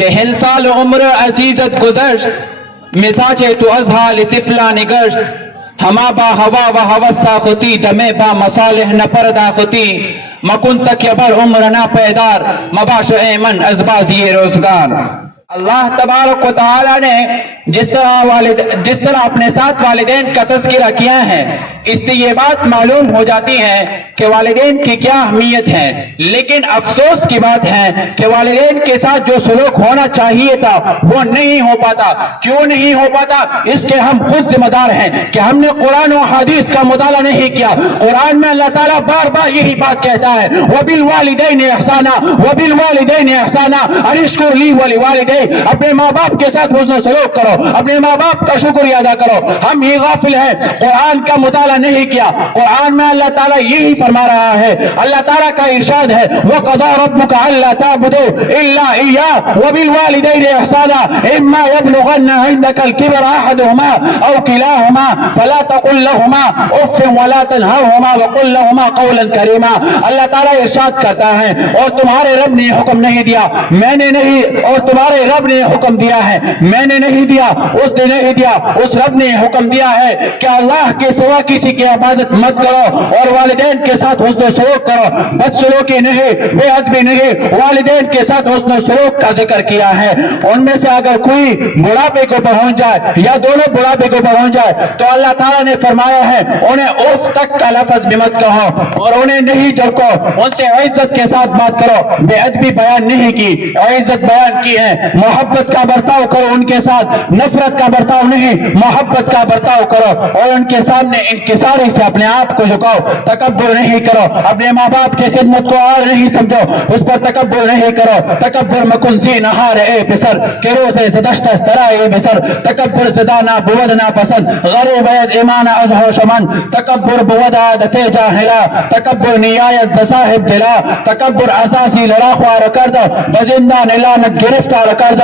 40 سال عمر عزیزت گذشت، مزاج تو از حال طفلا نگشت. ہما با ہوا و ہوس ساختی، دمے با مصالح نہ پرداختی. مکن تک بر عمر نہ پیدار، مباش ایمن از بازی روزگار. اللہ تبارک و تعالی نے جس طرح اپنے ساتھ والدین کا تذکرہ کیا ہے، اس سے یہ بات معلوم ہو جاتی ہے کہ والدین کی کیا اہمیت ہے. لیکن افسوس کی بات ہے کہ والدین کے ساتھ جو سلوک ہونا چاہیے تھا وہ نہیں ہو پاتا. کیوں نہیں ہو پاتا؟ اس کے ہم خود ذمہ دار ہیں کہ ہم نے قرآن و حدیث کا مطالعہ نہیں کیا. قرآن میں اللہ تعالیٰ بار بار یہی بات کہتا ہے، وَبِالْوَالِدَيْنِ إِحْسَانًا وَبِالْوَالِدَيْنِ إِحْسَانًا أَنِ اشْكُرْ لِي وَلِوَالِدَيْكَ. اپنے ماں باپ کے ساتھ حسن سلوک کرو، اپنے ماں باپ کا شکریہ ادا کرو. ہم ہی غافل ہیں، قرآن کا مطالعہ نہیں کیا. قرآن میں اللہ تعالیٰ یہی فرما رہا ہے. اللہ تعالیٰ کا ارشاد ہے، وَقَضَىٰ رَبُّكَ أَلَّا تَعْبُدُوا إِلَّا إِيَّاهُ وَبِالْوَالِدَيْنِ إِحْسَانًا إِمَّا يَبْلُغَنَّ عِندَكَ الْكِبَرَ أَحَدُهُمَا أَوْ كِلَاهُمَا فَلَا تَقُل لَّهُمَا أُفٍّ وَلَا تَنْهَرْهُمَا وَقُل لَّهُمَا قَوْلًا كَرِيمًا. اللہ تعالیٰ ارشاد کرتا ہے، اور تمہارے رب نے حکم نہیں دیا، میں نے نہیں، اور تمہارے رب نے حکم دیا ہے، میں نے نہیں دیا، اس نے نہیں دیا، اس رب نے حکم دیا ہے کہ اللہ کے سوا کسی کی عبادت مت کرو اور والدین کے ساتھ حسن سلوک کرو. بد سلوکی نہیں، بے ادبی نہیں، والدین کے ساتھ حسن سلوک کا ذکر کیا ہے. ان میں سے اگر کوئی بڑھاپے کو پہنچ جائے یا دونوں بڑھاپے کو پہنچ جائے تو اللہ تعالیٰ نے فرمایا ہے انہیں اف تک کا لفظ بھی مت کہو اور انہیں نہیں جھڑکو، ان سے عزت کے ساتھ بات کرو. بے ادبی بیان نہیں کی، عزت بیان کی ہے. محبت کا برتاؤ کرو ان کے ساتھ، نفرت کا برتاؤ نہیں، محبت کا برتاؤ کرو اور ان کے سامنے انکساری سے اپنے آپ کو جھکاؤ. تکبر نہیں کرو، اپنے ماں باپ کی خدمت کو اور نہیں سمجھو، اس پر تکبر نہیں کرو. تکبر مکن زی نہار اے پسر کہ روزے زدشت استرا اے بسر. تکبر زدانا بودنا پسند غریب اید ایمان از ہوشمند. تکبر بود عادت جاہلا، تکبر نیایت ز صاحب دلا. تکبر اساسی لڑا خوار کرد، بزندان لعنت گرفتار کرد.